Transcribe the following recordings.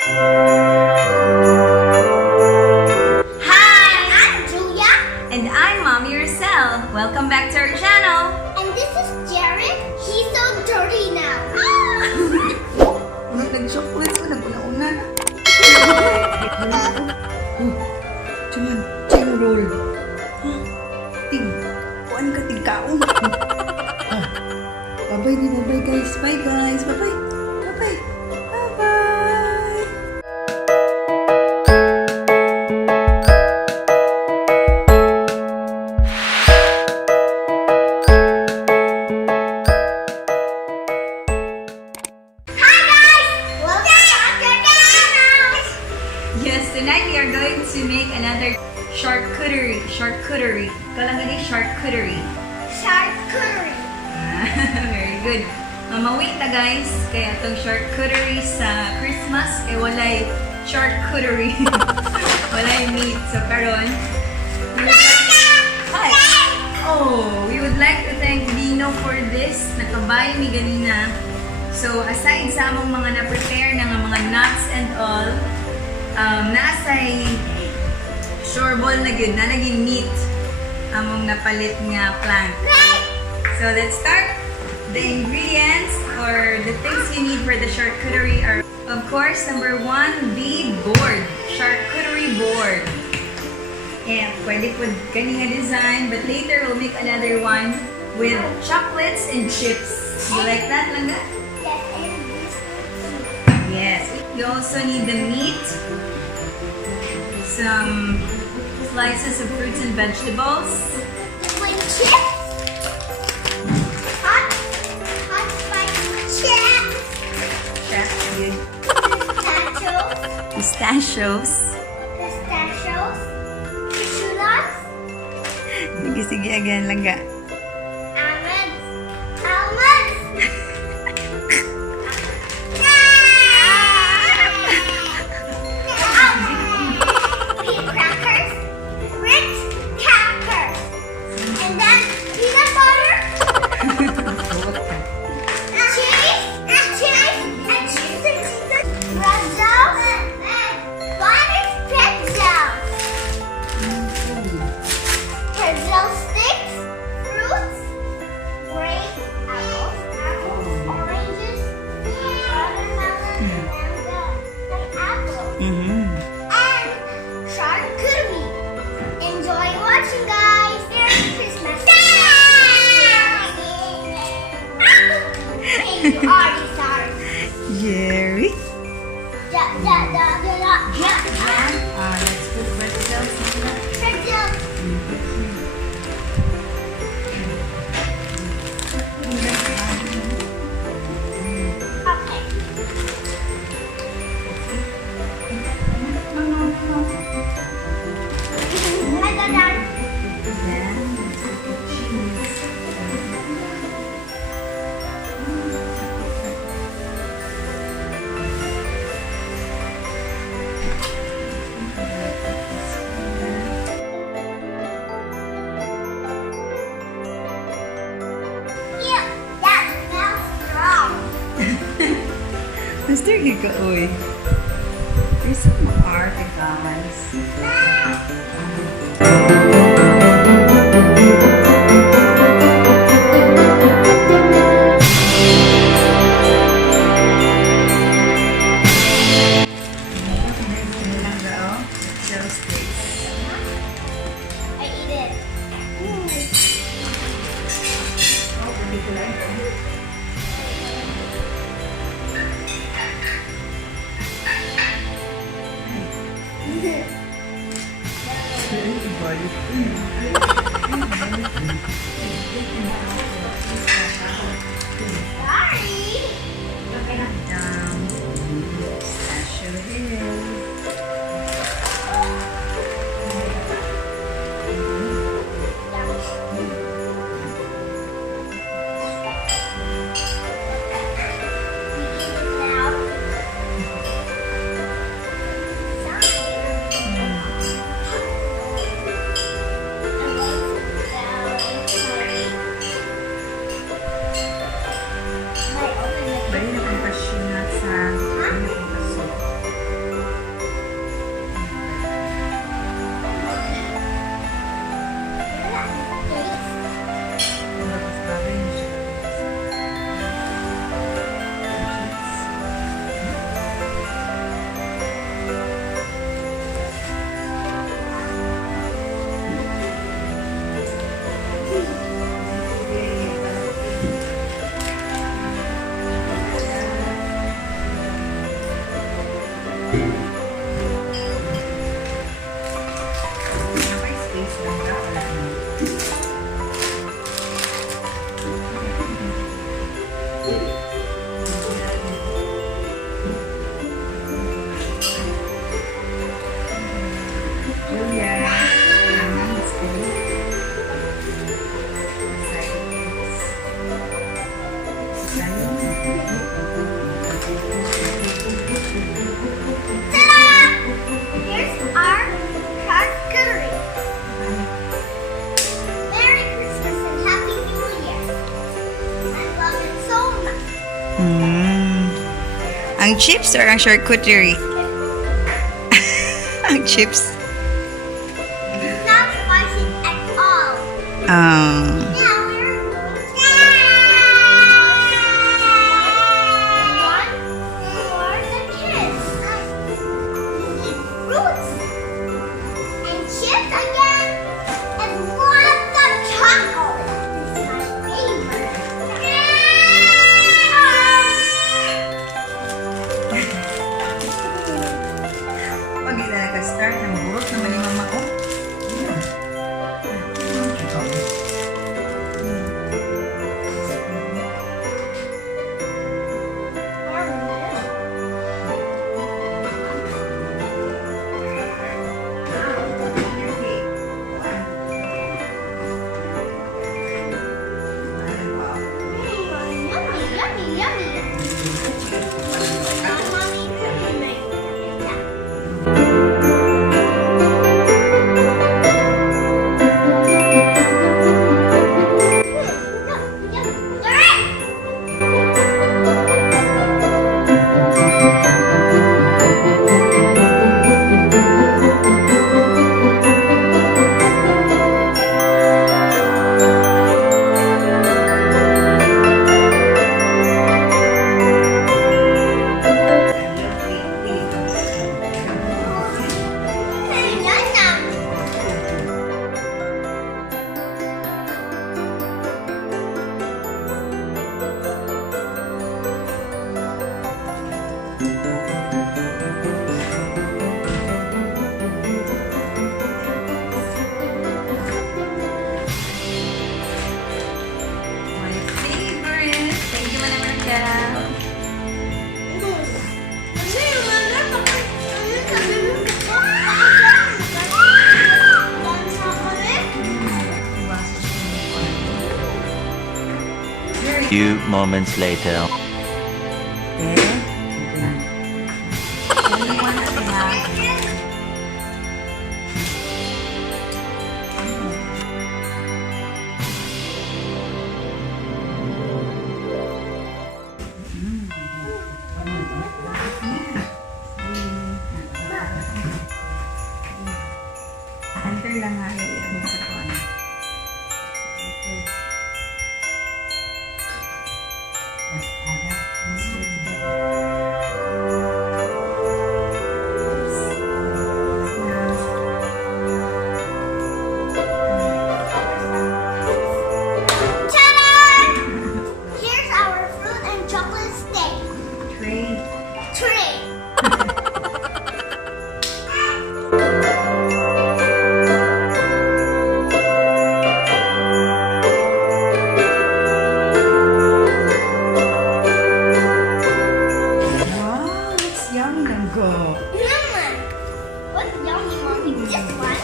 Hi! I'm Julia. And I'm Mommy Roselle. Welcome back to our channel. And this is Jared. He's so dirty now. Nag-chocolate ko. Nag-una-una na. Diyan, chain roll. Ting. Kuan ka, tigkaon. Bye-bye na, bye-bye guys. Bye guys. Bye-bye. Bye-bye. Bye-bye. Yes, tonight we are going to make another charcuterie. Charcuterie. Kala nga ni charcuterie. Charcuterie. Very good. Mamawit na guys. Kaya itong charcuterie sa Christmas, walay charcuterie. Walay meat. So karon, hi! Oh, we would like to thank Dino for this. Nakabay mi ganina. So aside sa among mga na-prepare na nga mga nuts and all, nasay shoreball na good, na naging meat among napalit nga plant. So let's start. The ingredients or the things you need for the charcuterie are, of course, number one, the board. Charcuterie board. And pwede po ganyan nga design, but later we'll make another one with chocolates and chips. You like that, Langga? Yes. You also need the meat, some slices of fruits and vegetables. When chips. Hot spicy chips. That's good. Pistachios. Pistachios. Chulas. Sige, sige, again, Langga. Almonds. Almonds. Crackers. Ritz crackers. And then peanut butter. Cheese. And cheese. Roselle. Butter pretzel. Pretzel sticks. Fruits. Grapes. Apples. Oranges. Watermelon. And apples. Mm-hmm. And charcuterie. Enjoy watching, guys. Merry Christmas. Hey, you already started. Jerry. Yeah. Let's put pretzels in that. Pretzel. Okay. I got that. Then, let's put the cheese. Ew, that smells strong. Mr. Giga, uy. There's some articles. I eat it. Sorry. Bali na kang cashew nuts sa May space lang ba? Wala na. Julia. Here's our charcuterie. Merry Christmas and Happy New Year. I love it so much. Ang chips or ang charcuterie? Ang chips. It's not spicy at all. Um, Now we're one for the kids. Fruits and chips again, and lots of chocolate. It's my favorite. pag naka-start, namurot naman yung mama ko. Yummy, yummy, yummy. Mommy, My favorite. Thank you, Manang Raquel. Few moments later. Enter lang nga yung sa kuwan. Ta-da! Here's our fruit and chocolate steak Tray. tray. Wow, that's yummy, Nanggo. Yummy. What's yummy, mommy? This one.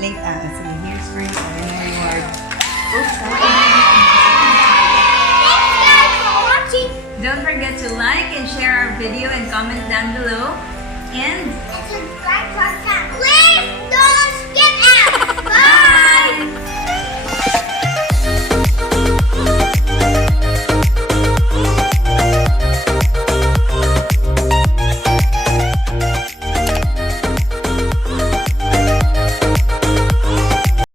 Late, sige, here's for you. Reward. Oops, Thanks guys for watching. Don't forget to like and share our video and comment down below. And And subscribe to our channel.